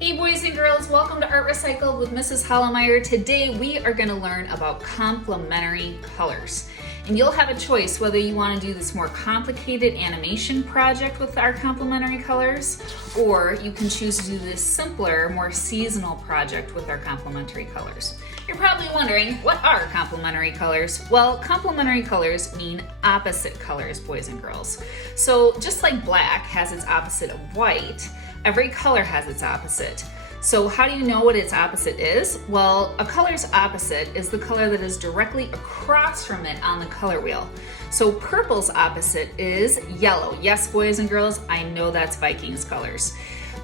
Hey boys and girls, welcome to Art Recycled with Mrs. Hollemeyer. Today we are going to learn about complementary colors. And you'll have a choice whether you want to do this more complicated animation project with our complementary colors, or you can choose to do this simpler, more seasonal project with our complementary colors. You're probably wondering, what are complementary colors? Well, complementary colors mean opposite colors, boys and girls. So just like black has its opposite of white, every color has its opposite. So how do you know what its opposite is? Well, a color's opposite is the color that is directly across from it on the color wheel. So purple's opposite is yellow. Yes, boys and girls, I know that's Vikings colors.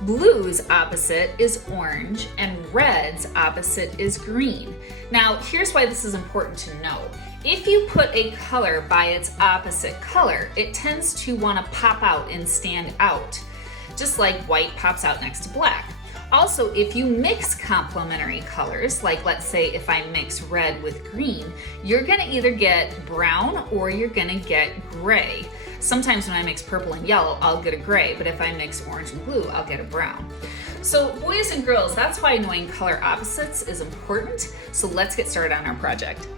Blue's opposite is orange, and red's opposite is green. Now, here's why this is important to know. If you put a color by its opposite color, it tends to want to pop out and stand out, just like white pops out next to black. Also, if you mix complementary colors, like let's say if I mix red with green, you're gonna either get brown or you're gonna get gray. Sometimes when I mix purple and yellow, I'll get a gray, but if I mix orange and blue, I'll get a brown. So boys and girls, that's why knowing color opposites is important. So let's get started on our project.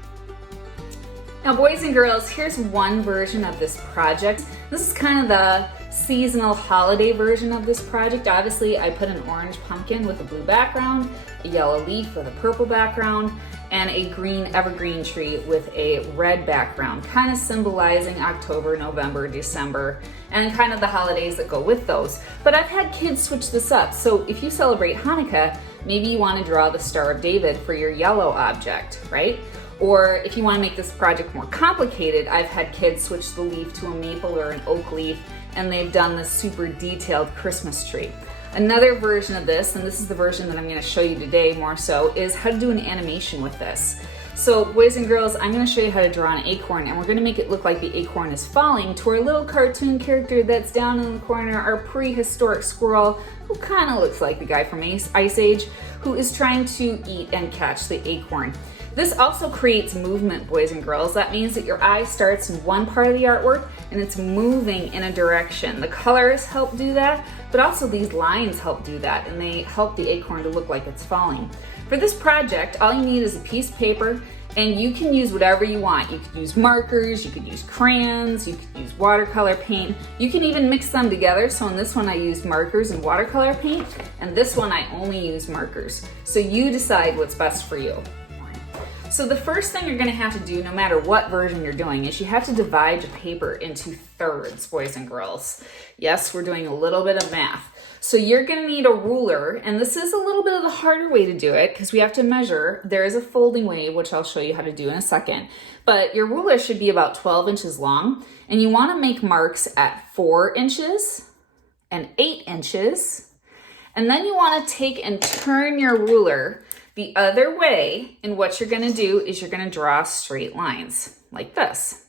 Now boys and girls, here's one version of this project. This is kind of the seasonal holiday version of this project. Obviously, I put an orange pumpkin with a blue background, a yellow leaf with a purple background, and a green evergreen tree with a red background, kind of symbolizing October, November, December, and kind of the holidays that go with those. But I've had kids switch this up. So if you celebrate Hanukkah, maybe you want to draw the Star of David for your yellow object, right? Or if you want to make this project more complicated, I've had kids switch the leaf to a maple or an oak leaf, and they've done this super detailed Christmas tree. Another version of this, and this is the version that I'm going to show you today more so, is how to do an animation with this. So boys and girls, I'm going to show you how to draw an acorn, and we're going to make it look like the acorn is falling to our little cartoon character that's down in the corner, our prehistoric squirrel, who kind of looks like the guy from Ice Age, who is trying to eat and catch the acorn. This also creates movement, boys and girls. That means that your eye starts in one part of the artwork and it's moving in a direction. The colors help do that, but also these lines help do that, and they help the acorn to look like it's falling. For this project, all you need is a piece of paper, and you can use whatever you want. You could use markers, you could use crayons, you could use watercolor paint. You can even mix them together. So in this one I used markers and watercolor paint, and this one I only use markers. So you decide what's best for you. So the first thing you're gonna have to do, no matter what version you're doing, is you have to divide your paper into thirds, boys and girls. Yes, we're doing a little bit of math. So you're gonna need a ruler, and this is a little bit of the harder way to do it because we have to measure. There is a folding way, which I'll show you how to do in a second. But your ruler should be about 12 inches long, and you wanna make marks at 4 inches and 8 inches. And then you wanna take and turn your ruler the other way, and what you're gonna do is you're gonna draw straight lines like this.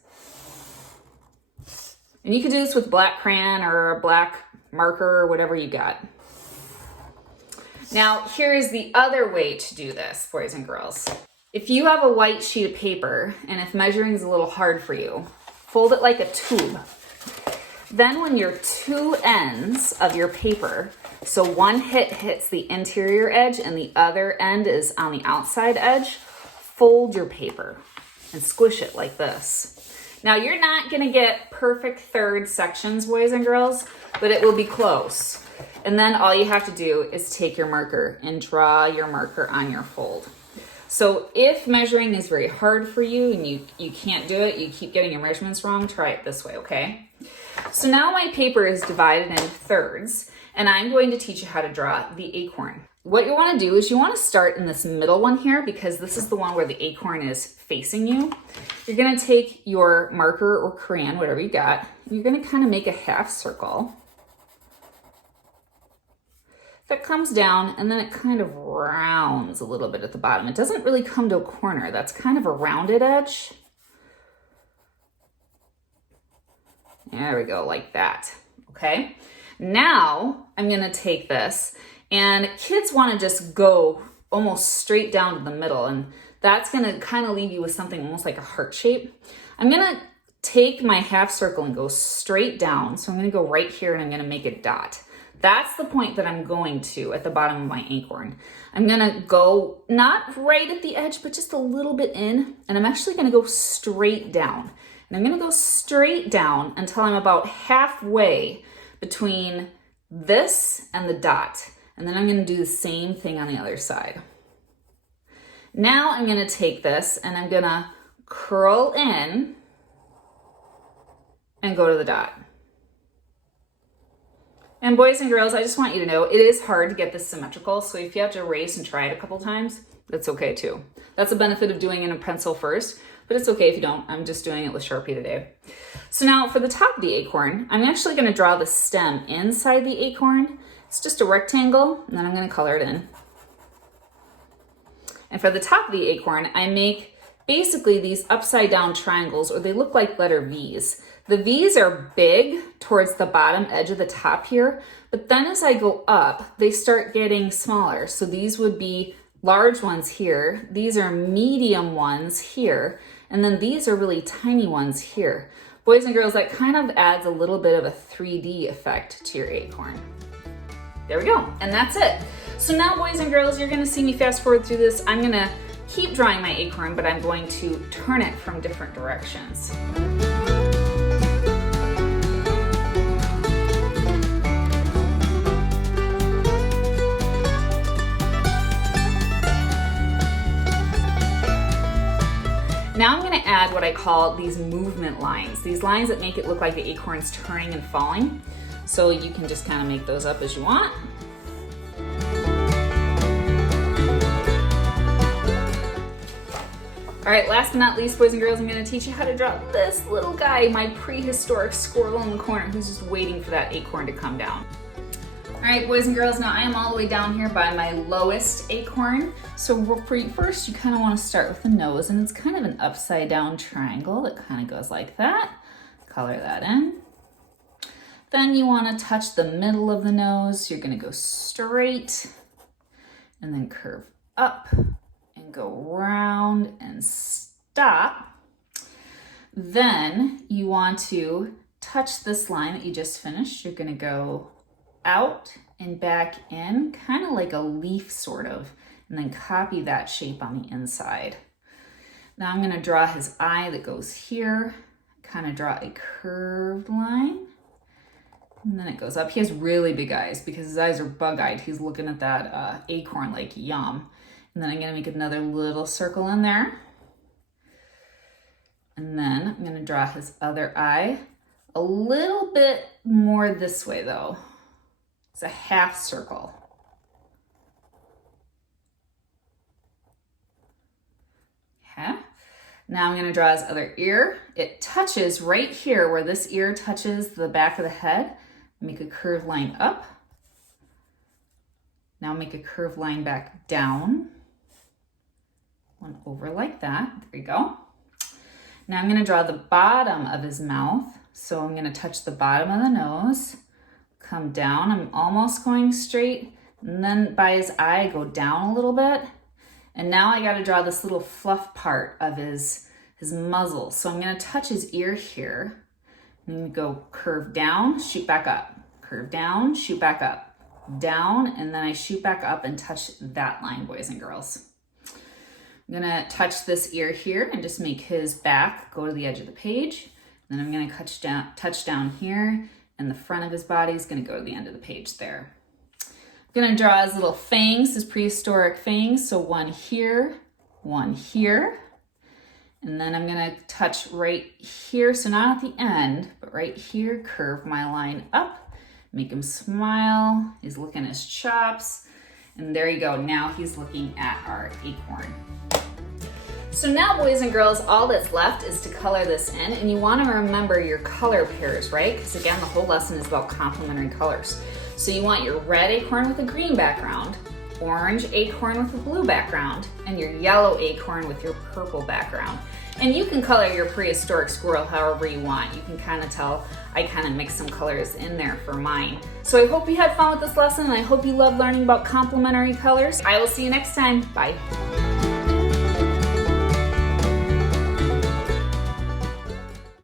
And you can do this with black crayon or a black marker or whatever you got. Now, here's the other way to do this, boys and girls. If you have a white sheet of paper, and if measuring is a little hard for you, fold it like a tube. Then when your two ends of your paper, so one hits the interior edge and the other end is on the outside edge, fold your paper and squish it like this. Now you're not gonna get perfect third sections, boys and girls, but it will be close. And then all you have to do is take your marker and draw your marker on your fold. So if measuring is very hard for you and you can't do it, you keep getting your measurements wrong, try it this way, okay? So now my paper is divided into thirds, and I'm going to teach you how to draw the acorn. What you want to do is you want to start in this middle one here, because this is the one where the acorn is facing you. You're going to take your marker or crayon, whatever you got, and you're going to kind of make a half circle that comes down, and then it kind of rounds a little bit at the bottom. It doesn't really come to a corner. That's kind of a rounded edge. There we go, like that, okay? Now I'm gonna take this, and kids wanna just go almost straight down to the middle, and that's gonna kind of leave you with something almost like a heart shape. I'm gonna take my half circle and go straight down. So I'm gonna go right here and I'm gonna make a dot. That's the point that I'm going to at the bottom of my acorn. I'm gonna go not right at the edge, but just a little bit in, and I'm actually gonna go straight down. And I'm gonna go straight down until I'm about halfway between this and the dot. And then I'm gonna do the same thing on the other side. Now I'm gonna take this and I'm gonna curl in and go to the dot. And boys and girls, I just want you to know, it is hard to get this symmetrical, so if you have to erase and try it a couple times, that's okay too. That's the benefit of doing it in pencil first, but it's okay if you don't. I'm just doing it with Sharpie today. So now for the top of the acorn, I'm actually gonna draw the stem inside the acorn. It's just a rectangle, and then I'm gonna color it in. And for the top of the acorn, I make basically these upside down triangles, or they look like letter V's. The V's are big towards the bottom edge of the top here, but then as I go up, they start getting smaller. So these would be large ones here, these are medium ones here, and then these are really tiny ones here. Boys and girls, that kind of adds a little bit of a 3D effect to your acorn. There we go, and that's it. So now, boys and girls, you're gonna see me fast forward through this. I'm gonna keep drawing my acorn, but I'm going to turn it from different directions. Now I'm gonna add what I call these movement lines, these lines that make it look like the acorn's turning and falling. So you can just kind of make those up as you want. All right, last but not least, boys and girls, I'm gonna teach you how to draw this little guy, my prehistoric squirrel in the corner who's just waiting for that acorn to come down. All right, boys and girls, now I am all the way down here by my lowest acorn. So first, you kind of want to start with the nose, and it's kind of an upside down triangle that kind of goes like that. Color that in. Then you want to touch the middle of the nose. You're going to go straight and then curve up and go round and stop. Then you want to touch this line that you just finished. You're going to go out and back in, kind of like a leaf sort of, and then copy that shape on the inside. Now I'm going to draw his eye that goes here, kind of draw a curved line, and then it goes up. He has really big eyes because his eyes are bug-eyed. He's looking at that acorn like yum. And then I'm going to make another little circle in there. And then I'm going to draw his other eye a little bit more this way though. It's a half circle. Okay. Now I'm going to draw his other ear. It touches right here where this ear touches the back of the head. Make a curved line up. Now make a curved line back down. One over like that. There you go. Now I'm going to draw the bottom of his mouth. So I'm going to touch the bottom of the nose. Come down, I'm almost going straight, and then by his eye, go down a little bit. And now I gotta draw this little fluff part of his muzzle. So I'm gonna touch his ear here, and go curve down, shoot back up, curve down, shoot back up, down, and then I shoot back up and touch that line, boys and girls. I'm gonna touch this ear here and just make his back go to the edge of the page. Then I'm gonna touch down here, and the front of his body is going to go to the end of the page there. I'm going to draw his little fangs, his prehistoric fangs. So one here, and then I'm going to touch right here. So not at the end, but right here, curve my line up, make him smile. He's licking his chops, and there you go. Now he's looking at our acorn. So now, boys and girls, all that's left is to color this in, and you want to remember your color pairs, right? Because again, the whole lesson is about complementary colors. So you want your red acorn with a green background, orange acorn with a blue background, and your yellow acorn with your purple background. And you can color your prehistoric squirrel however you want. You can kind of tell I kind of mixed some colors in there for mine. So I hope you had fun with this lesson, and I hope you love learning about complementary colors. I will see you next time. Bye.